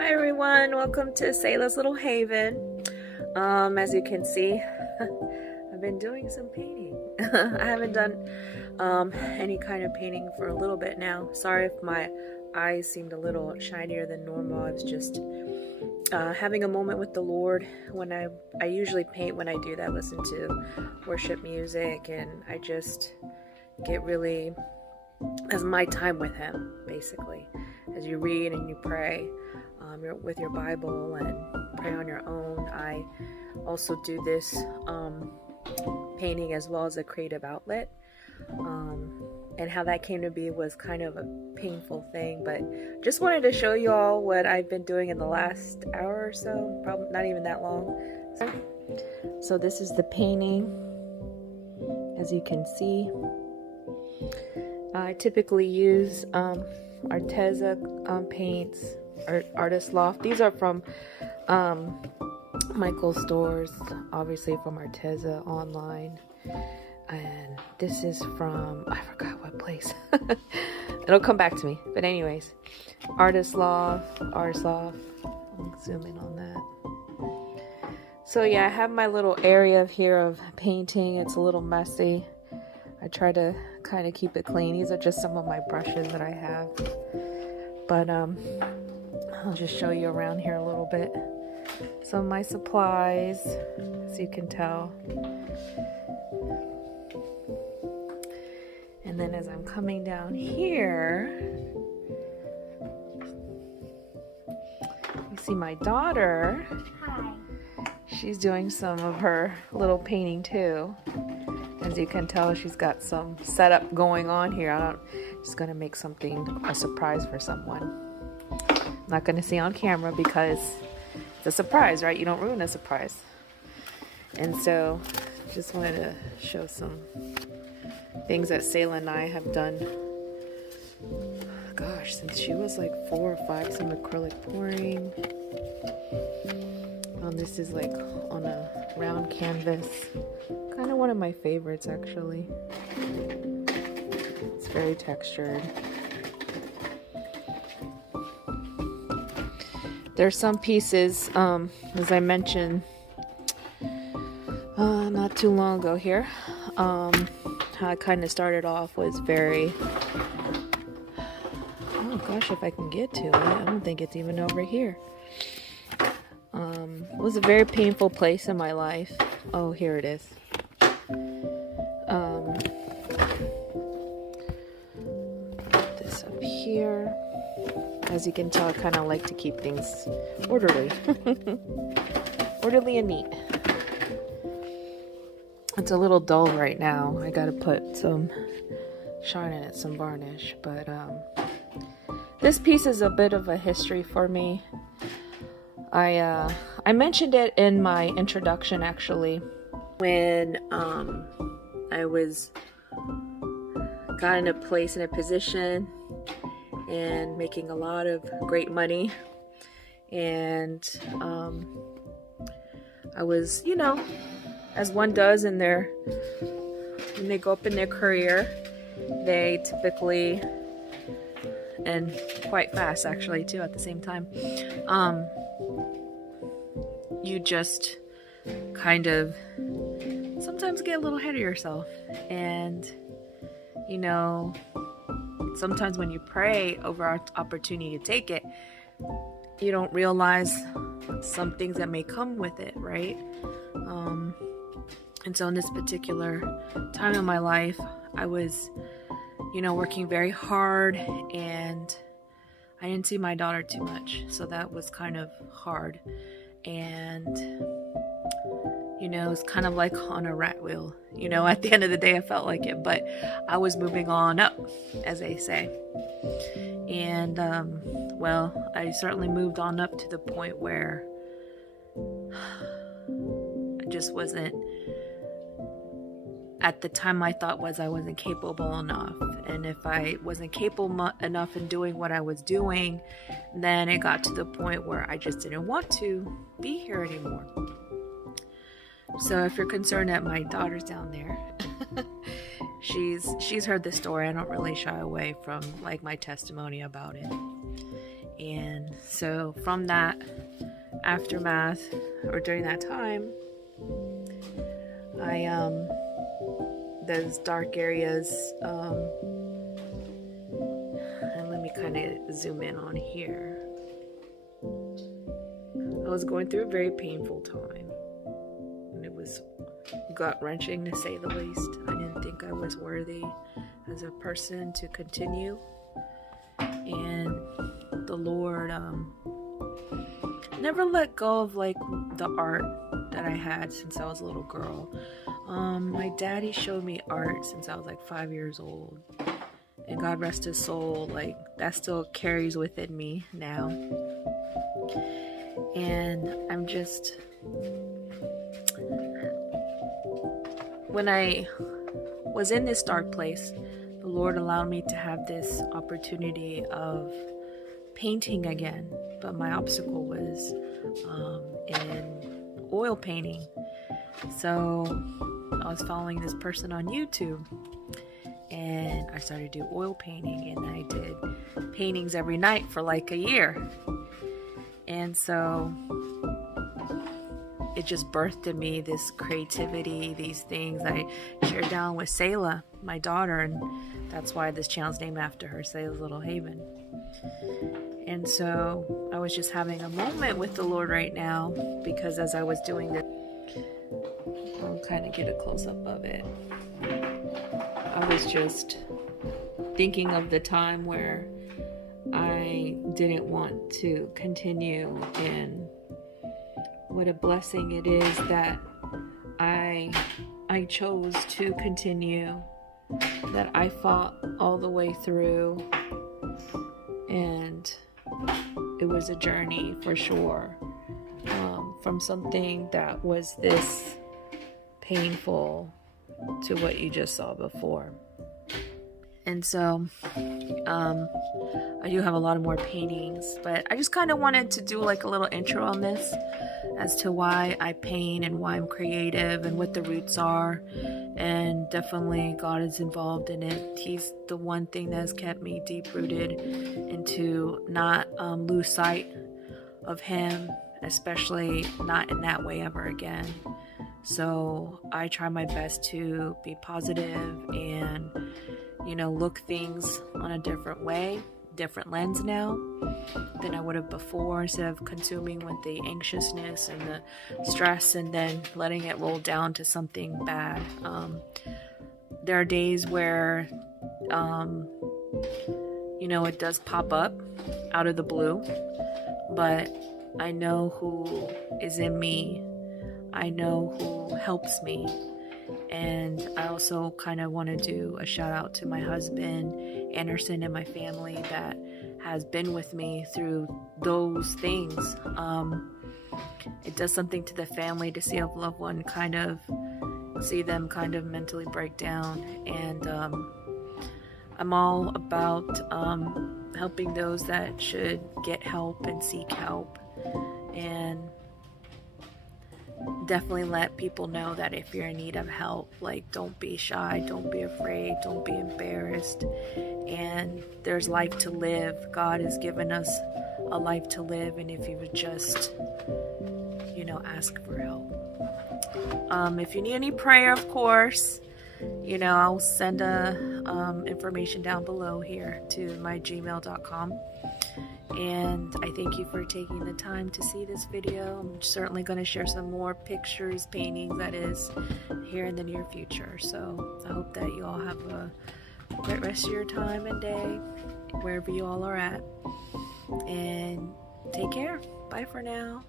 Hi everyone, welcome to Sayla's Little Haven. As you can see, I've been doing some painting. I haven't done any kind of painting for a little bit now. Sorry if my eyes seemed a little shinier than normal. I was just having a moment with the Lord. When I usually paint when I do that, listen to worship music, and I just get really, as my time with Him, basically. As you read and you pray with your Bible and pray on your own. I also do this painting as well as a creative outlet. And how that came to be was kind of a painful thing, but just wanted to show you all what I've been doing in the last hour or so, probably not even that long. So this is the painting, as you can see. I typically use Arteza paints or Artist Loft. These are from Michael's stores, obviously from Arteza online. And this is from, I forgot what place. It'll come back to me. But anyways, Artist Loft. I'll zoom in on that. So yeah, I have my little area here of painting. It's a little messy. I try to kind of keep it clean. These are just some of my brushes that I have. But I'll just show you around here a little bit. Some of my supplies, as you can tell. And then as I'm coming down here, you see my daughter. Hi. She's doing some of her little painting too. As you can tell, she's got some setup going on here. Just gonna make something a surprise for someone. I'm not gonna see on camera because it's a surprise, right? You don't ruin a surprise. And so, just wanted to show some things that Sayla and I have done. Gosh, since she was like 4 or 5, some acrylic pouring. This is like on a round canvas. Kind of one of my favorites, actually. It's very textured. There's some pieces, as I mentioned not too long ago here, how I kind of started off was very, oh gosh, if I can get to it, I don't think it's even over here. It was a very painful place in my life. Oh, here it is. This up here. As you can tell, I kind of like to keep things orderly. Orderly and neat. It's a little dull right now. I gotta put some shine in it, some varnish. But this piece is a bit of a history for me. I mentioned it in my introduction, actually, when I was got in a place, in a position, and making a lot of great money, and I was, you know, as one does in their, when they go up in their career, they typically, and quite fast actually too at the same time, you just kind of sometimes get a little ahead of yourself. And you know, sometimes when you pray over our opportunity to take it, you don't realize some things that may come with it, right? And so in this particular time in my life, I was, you know, working very hard, and I didn't see my daughter too much, so that was kind of hard. And you know, it's kind of like on a rat wheel. You know, at the end of the day, I felt like it, but I was moving on up, as they say. And well, I certainly moved on up to the point where I just wasn't, at the time I thought was I wasn't capable enough. And if I wasn't capable enough in doing what I was doing, then it got to the point where I just didn't want to be here anymore. So if you're concerned that my daughter's down there, she's heard this story. I don't really shy away from like my testimony about it. And so from that aftermath, or during that time, I those dark areas, and let me kind of zoom in on here. I was going through a very painful time, and it was gut-wrenching to say the least. I didn't think I was worthy as a person to continue, and the Lord never let go of like the art that I had since I was a little girl. My daddy showed me art since I was like 5 years old, and God rest his soul, like that still carries within me now. And I'm just, when I was in this dark place, the Lord allowed me to have this opportunity of painting again, but my obstacle was in oil painting. So I was following this person on YouTube, and I started to do oil painting, and I did paintings every night for like a year. And so it just birthed in me this creativity, these things I shared down with Selah, my daughter, and that's why this channel's named after her, Selah's Little Haven. And so I was just having a moment with the Lord right now, because as I was doing this, I'll kind of get a close-up of it. I was just thinking of the time where I didn't want to continue, and what a blessing it is that I chose to continue, that I fought all the way through, and it was a journey for sure, from something that was this painful to what you just saw before. And so I do have a lot of more paintings, but I just kind of wanted to do like a little intro on this as to why I paint and why I'm creative and what the roots are. And definitely God is involved in it. He's the one thing that has kept me deep rooted, and to not lose sight of him, especially not in that way ever again. So I try my best to be positive and, you know, look things on a different way, different lens now than I would have before, instead of consuming with the anxiousness and the stress and then letting it roll down to something bad. There are days where, you know, it does pop up out of the blue, but I know who is in me. I know who helps me. And I also kind of want to do a shout out to my husband, Anderson, and my family that has been with me through those things. It does something to the family to see a loved one see them kind of mentally break down. And I'm all about helping those that should get help and seek help. And definitely let people know that if you're in need of help, like, don't be shy, don't be afraid, don't be embarrassed, and there's life to live. God has given us a life to live, and if you would just, you know, ask for help. If you need any prayer, of course, you know, I'll send information down below here to my gmail.com. And I thank you for taking the time to see this video. I'm certainly going to share some more pictures, paintings, that is, here in the near future. So I hope that you all have a great rest of your time and day, wherever you all are at. And take care. Bye for now.